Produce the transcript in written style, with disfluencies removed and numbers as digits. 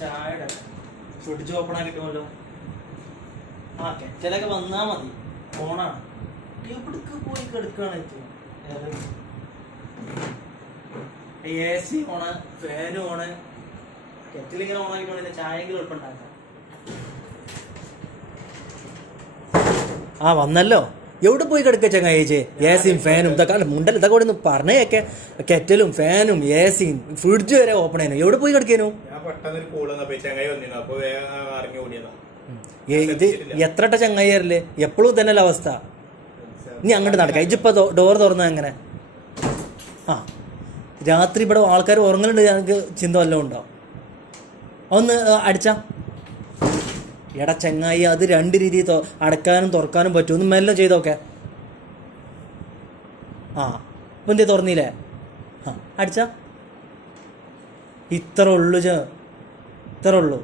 ചായയുടെ fridge open ആക്കിട്ടുമല്ലോ. ആ കെറ്റലൊക്കെ വന്നാ മതി. ഫോണാണ് എവിടേക്ക് പോയി കിടക്കുകയാണ്. എ സി ഓണ്, ഫാനും ഓണ്. കെറ്റിലിങ്ങനെ ഓണാക്കിട്ട് ചായയെങ്കിലും എളുപ്പമുണ്ടാക്കാം. ആ വന്നല്ലോ. എവിടെ പോയി കിടക്കുക ചങ്ങായിച്ചേ? എ സിയും ഫാനും ഇതൊക്കെ മുണ്ടൽ ഇതൊക്കെ ഇവിടെ നിന്ന് പറഞ്ഞേക്കെ. കെറ്റലും ഫാനും എ സിയും ഫ്രിഡ്ജ് വരെ ഓപ്പൺ ചെയ്യുന്നു. എവിടെ പോയി കിടക്കേനു? ഇത് എത്രട്ട ചങ്ങായിയല്ലേ? എപ്പോഴും തന്നെയല്ല അവസ്ഥ. ഇനി അങ്ങോട്ട് നടക്കാം. ഇജിപ്പോ ഡോർ തുറന്ന എങ്ങനെ? ആ രാത്രി ഇവിടെ ആൾക്കാർ ഉറങ്ങലുണ്ട്. ഞങ്ങൾക്ക് ചിന്ത വല്ലതും ഉണ്ടോ? ഒന്ന് അടിച്ചാ എടാ ചങ്ങായി, അത് രണ്ട് രീതിയിൽ അടക്കാനും തുറക്കാനും പറ്റും. ഒന്ന് മെല്ലെ ചെയ്തോക്കെ. ആ ഇപ്പം എന്തേ തുറന്നില്ലേ? ആ അടിച്ചാ ഇത്ര ഉള്ളു. ഇത്ര ഉള്ളൂ.